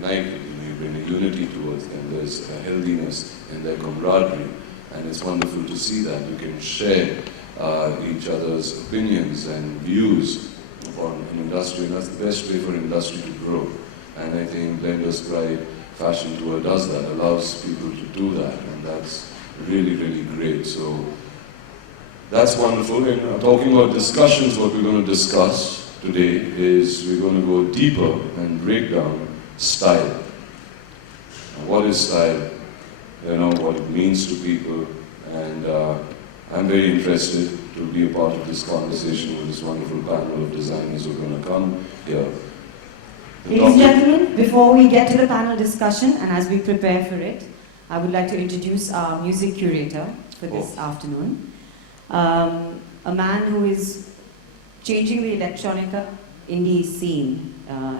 united, you bring a unity towards them. There's a healthiness in their camaraderie, and it's wonderful to see that. You can share each other's opinions and views on an industry, and that's the best way for industry to grow. And I think Blenders Pride Fashion Tour does that, allows people to do that, and that's really, really great. So that's wonderful. And talking about discussions, what we're going to discuss today is we're going to go deeper and break down style. And what is style? You know, what it means to people. And I'm very interested to be a part of this conversation with this wonderful panel of designers who are going to come here. Ladies and gentlemen, before we get to the panel discussion and as we prepare for it, I would like to introduce our music curator for this afternoon. A man who is changing the electronica indie scene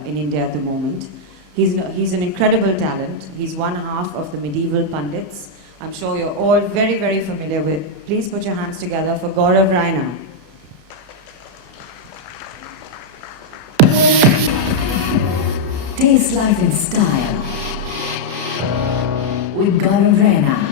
in India at the moment. He's an incredible talent. He's one half of the Medieval Pundits. I'm sure you're all very, very familiar with. Please put your hands together for Gaurav Raina. Taste life in style with Gaurav Raina.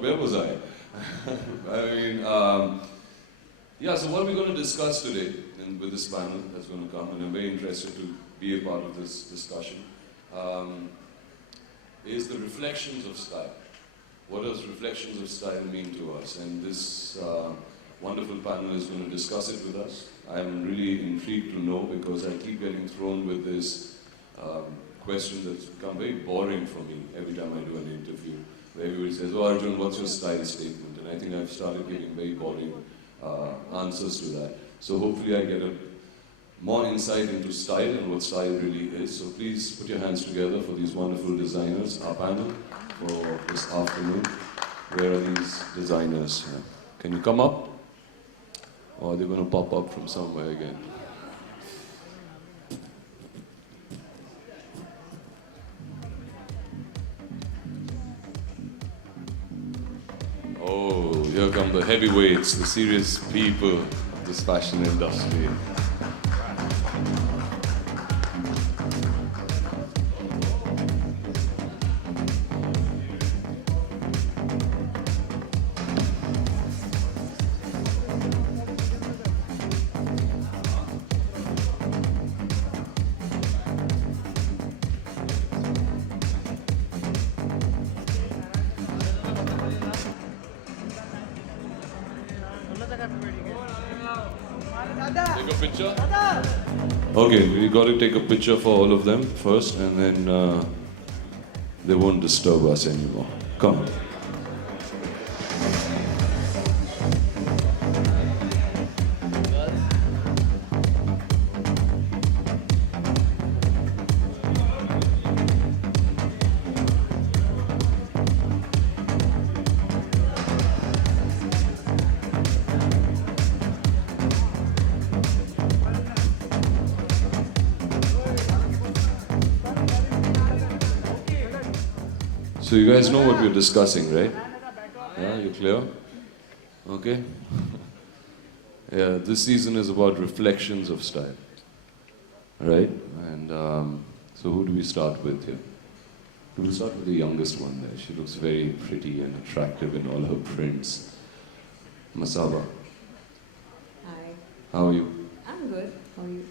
Where was I? So what we're going to discuss today and with this panel that's going to come, and I'm very interested to be a part of this discussion, is the reflections of style. What does reflections of style mean to us? And this wonderful panel is going to discuss it with us. I'm really intrigued to know because I keep getting thrown with this question that's become very boring for me every time I do an interview, where everybody says, "Oh Arjun, what's your style statement?" And I think I've started giving very boring answers to that. So hopefully I get a more insight into style and what style really is. So please put your hands together for these wonderful designers, our panel for this afternoon. Where are these designers? Can you come up? Or are they going to pop up from somewhere again? Oh, here come the heavyweights, the serious people of this fashion industry. Take a picture? Okay, we got to take a picture for all of them first, and then they won't disturb us anymore. Come. So you guys know what we're discussing, right? Yeah, you clear? Okay. Yeah, this season is about reflections of style, right? And so who do we start with here? We'll start with the youngest one there. She looks very pretty and attractive in all her prints. Masaba. Hi. How are you? I'm good. How are you?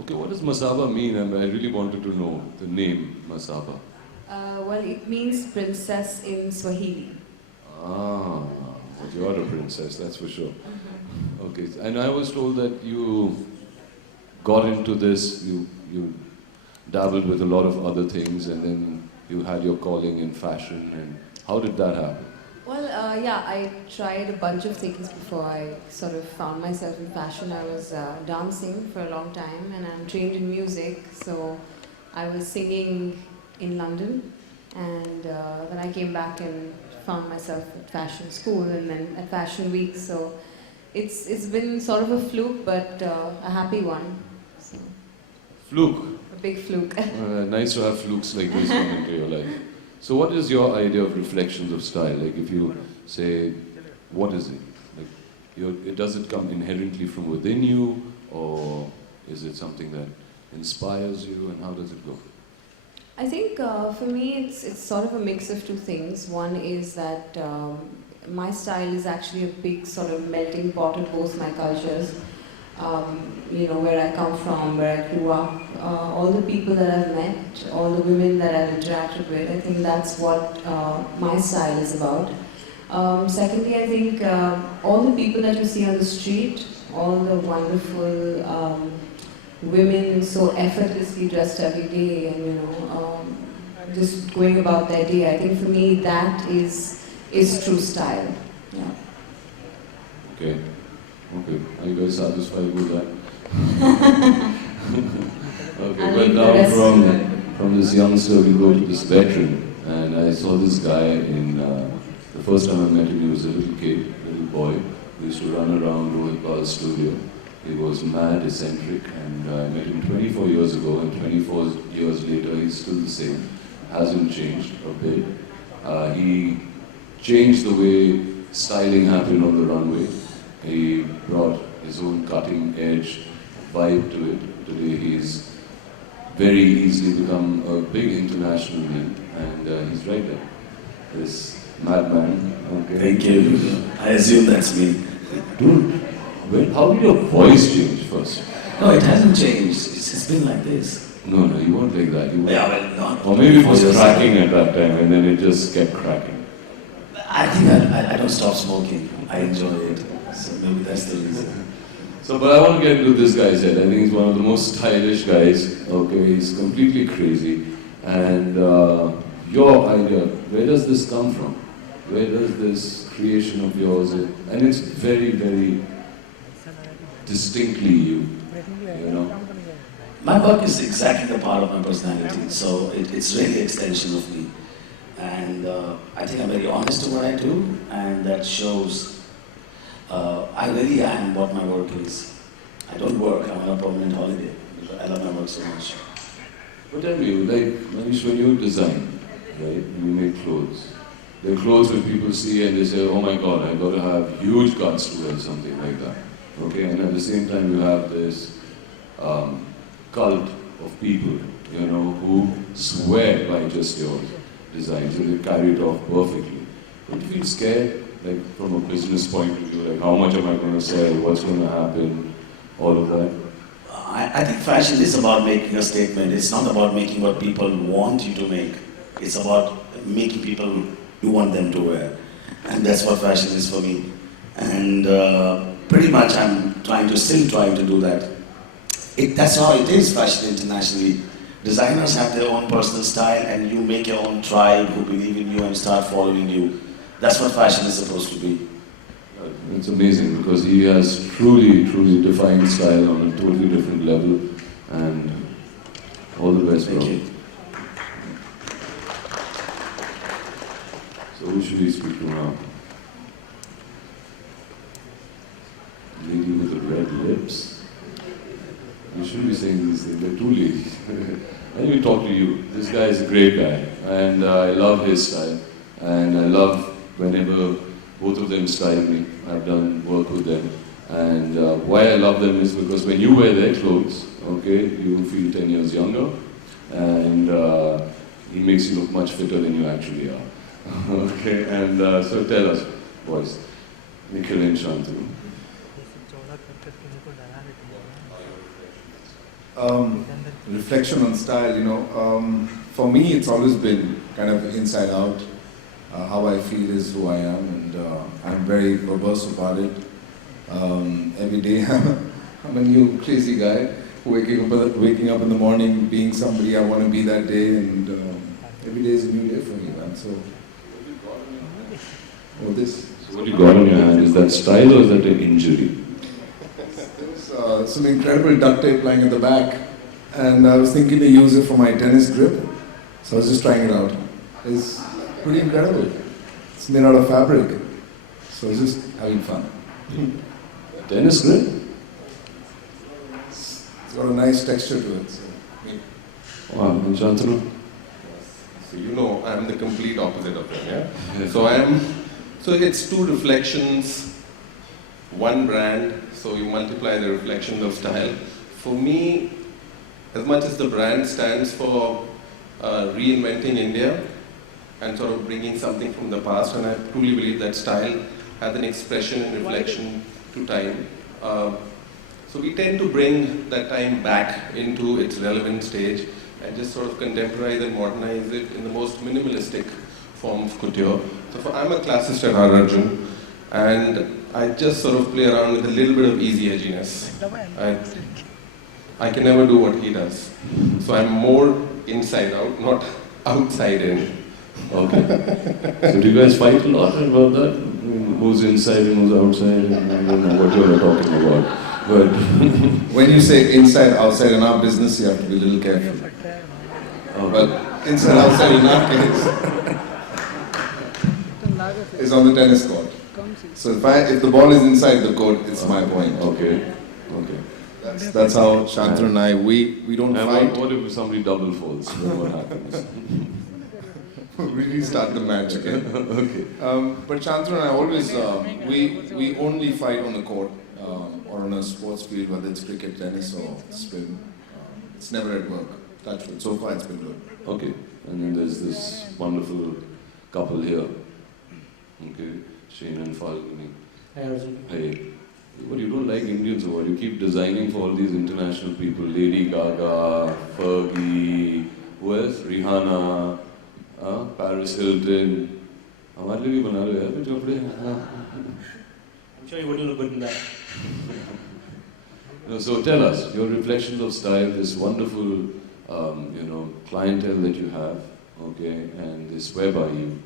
Okay, what does Masaba mean? I really wanted to know the name Masaba. Well, it means princess in Swahili. Ah, but you are a princess, that's for sure. Okay, and I was told that you got into this, you dabbled with a lot of other things, and then you had your calling in fashion. And how did that happen? Well, yeah, I tried a bunch of things before I sort of found myself in fashion. I was dancing for a long time and I'm trained in music, so I was singing in London and then I came back and found myself at fashion school and then at fashion week, so it's been sort of a fluke but a happy one. So, Fluke. a big fluke. Nice to have flukes like this come into your life. So what is your idea of reflections of style? Like if you say, what is it? Like does it come inherently from within you, or is it something that inspires you, and how does it go? I think for me it's sort of a mix of two things. One is that my style is actually a big sort of melting pot of both my cultures. You know, where I come from, where I grew up, all the people that I've met, all the women that I've interacted with, I think that's what my style is about. Secondly, I think all the people that you see on the street, all the wonderful women so effortlessly dressed every day and, you know, just going about their day, I think for me that is true style. Yeah. Okay. Okay. Are you guys satisfied with that? Okay. I'll But leave the now rest to from this youngster we go to this veteran, and I saw this guy in the first time I met him. He was a little kid, little boy. We used to run around Rohit Pal's studio. He was mad, eccentric, and I met him 24 years ago, and 24 years later he's still the same. Hasn't changed a bit. He changed the way styling happened on the runway. He brought his own cutting edge vibe to it. Today he's very easily become a big international name, and he's right there. This madman. Okay. Thank you. I assume that's me. Dude, how did your voice change first? No, it hasn't changed. It's been like this. No, you weren't like that. You were, Yeah, well, not. or maybe it was for yourself. cracking at that time, and then it just kept cracking. I think I don't stop smoking. I enjoy it. So maybe that's the reason. So, but I want to get into this guy's head. I think he's one of the most stylish guys. Okay, he's completely crazy. And your idea, where does this come from? Where does this creation of yours, and it's very, very distinctly you know? My work is exactly the part of my personality, so it's really an extension of me. And I think I'm very honest to what I do, and that shows I really am what my work is. I don't work, I'm on a permanent holiday, because I love my work so much. But tell me, like, Manish, when you design, right, you make clothes. They're clothes that people see and they say, oh my God, I've got to have huge cuts to wear, something like that. Okay, and at the same time you have this cult of people, you know, who swear by just your designs and they carry it off perfectly. Don't you feel scared, like from a business point of view, like how much am I going to sell, what's going to happen, all of that? I think fashion is about making a statement. It's not about making what people want you to make. It's about making people you want them to wear. And that's what fashion is for me. And pretty much I'm still trying to do that. That's how it is, fashion internationally. Designers have their own personal style and you make your own tribe who believe in you and start following you. That's what fashion is supposed to be. It's amazing because he has truly, truly defined style on a totally different level, and all the best, bro. Thank you. So who should we speak to now? Lady with the red lips. You shouldn't be saying these things, they're too ladies. Let me talk to you. This guy is a great guy, and I love his style, and I love whenever both of them style me. I've done work with them, and why I love them is because when you wear their clothes, okay, you feel 10 years younger, and he makes you look much fitter than you actually are. Okay, and so tell us, boys, Nikhil and Shantanu. Reflection on style, you know, for me it's always been kind of inside out. How I feel is who I am, and I'm very verbose about it. Every day I'm a new crazy guy, waking up in the morning, being somebody I want to be that day, and every day is a new day for me, man. So, with this. So what you got on your hand, is that style or is that an injury? There's some incredible duct tape lying at the back, and I was thinking to use it for my tennis grip, so I was just trying it out. It's pretty incredible. It's made out of fabric, so I was just having fun. Tennis grip? It's got a nice texture to it. So. Wow, and Shantanu? So you know, I'm the complete opposite of them, yeah? So it's two reflections, one brand, so you multiply the reflections of style. For me, as much as the brand stands for reinventing India and sort of bringing something from the past, and I truly believe that style has an expression and reflection to time. So we tend to bring that time back into its relevant stage and just sort of contemporize and modernize it in the most minimalistic form of couture. So I'm a classist at Arjun, and I just sort of play around with a little bit of easy edginess. I can never do what he does. So I'm more inside out, not outside in. Okay. So do you guys fight a lot about that? I mean, who's inside and who's outside? And I don't know what you're talking about. But When you say inside, outside in our business, you have to be a little careful. But inside, outside in our case, is on the tennis court. So if the ball is inside the court, it's my point. okay. That's how Shantanu and I, we don't And fight. what if somebody double falls? Then what happens? We restart the match again. Okay. But Shantanu and I always, we only fight on the court or on a sports field, whether it's cricket, tennis or swim. It's never at work. Touch wood. So far it's been good. Okay. And then there's this wonderful couple here. Okay. Shane and Falguni. Hi Arjun. Hey. But you don't like Indians or what? You keep designing for all these international people. Lady Gaga, Fergie, who else? Rihanna, Paris Hilton. हमारे लिए भी बना लो यार कुछ कपड़े. I'm sure you wouldn't look good in that. No, so tell us your reflections of style, this wonderful, clientele that you have, okay, and this where are you,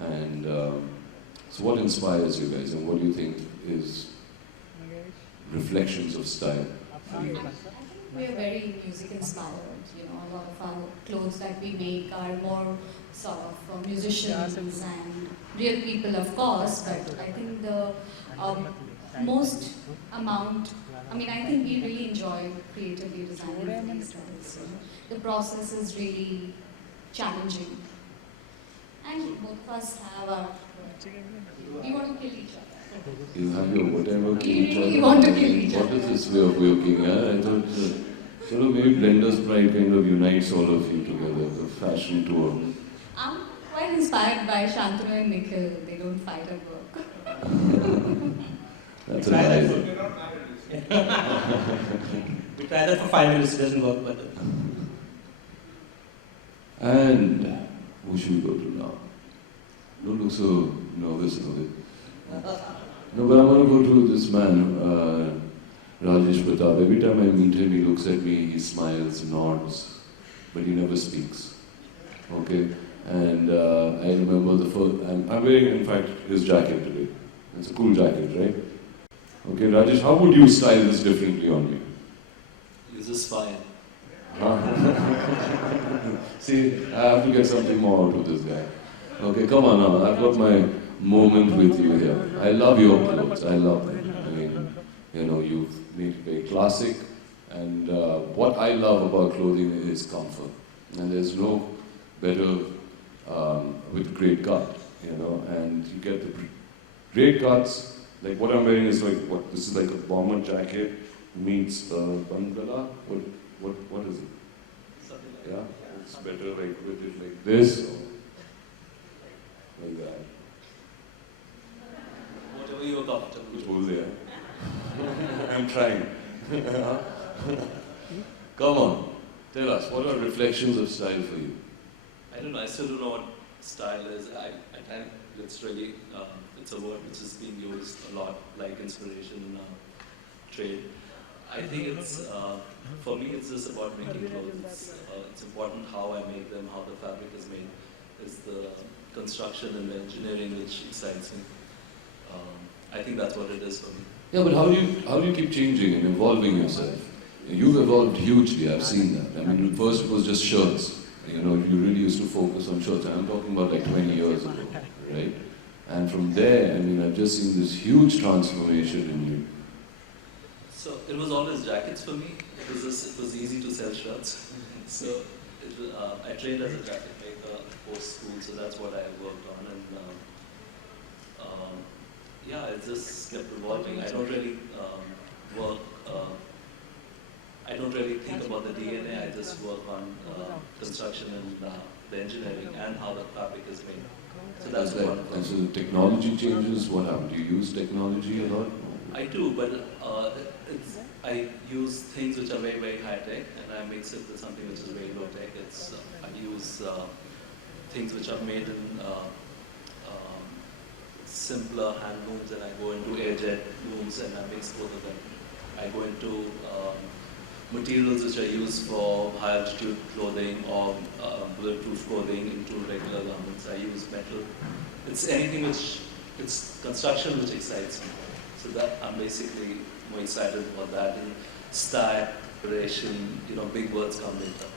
and so what inspires you guys, and what do you think is reflections of style? We are very music inspired. You know, a lot of our clothes that we make are more sort of musicians and real people, of course. But I think the most amount. I mean, I think we really enjoy creatively designing these styles. You know. The process is really challenging, and both of us have our. We want to kill each other. You have your whatever. We really want to kill each other. What is this way of working? I thought sort of maybe Blender's Pride kind of unites all of you together, the fashion tour. I'm quite inspired by Shantanu and Nikhil. They don't fight at work. That's a lie. We tried that for 5 minutes, it doesn't work, but And who should we go to now? Don't look so nervous about it. No, but I want to go to this man, Rajesh Pratap. Every time I meet him, he looks at me, he smiles, nods, but he never speaks. Okay? And I remember the first, I'm wearing, in fact, his jacket today. It's a cool jacket, right? Okay, Rajesh, how would you style this differently on me? This is fine. See, I have to get something more out of this guy. Okay, come on now. I've got my moment with you here. I love your clothes. I love them. I mean, you've made it very classic. And what I love about clothing is comfort. And there's no better with great cut, and you get the great cuts. Like what I'm wearing is like what? This is like a bomber jacket meets a bandana. What is it? Yeah, it's better like with it like this or like that. Whatever you're comfortable with. Hold there. I'm trying. Come on, tell us, what are reflections of style for you? I don't know, I still don't know what style is. It's really, it's a word which is being used a lot, like inspiration, trade. I think it's, for me it's just about making clothes. It's important how I make them, how the fabric is made. It's the construction and the engineering which excites me. I think that's what it is for me. Yeah, but how do you keep changing and evolving yourself? You've evolved hugely, I've seen that. I mean, first it was just shirts. You know, you really used to focus on shirts. And I'm talking about like 20 years ago, right? And from there, I mean, I've just seen this huge transformation in you. So it was always jackets for me. It was easy to sell shirts. So I trained as a jacket maker post school, so that's what I worked on. And yeah, it just kept evolving. I don't really work. I don't really think about the DNA. I just work on construction and the engineering and how the fabric is made. So that's what. And so the technology changes. What happened? Do you use technology a lot? I do, but I use things which are very, very high tech, and I mix it with something which is very low tech. I use things which are made in simpler hand looms, and I go into air-jet looms, and I mix both of them. I go into materials which are used for high altitude clothing or bulletproof clothing into regular garments. I use metal. It's anything it's construction which excites me. So that I'm basically more excited about that. And style, preparation, big words come later.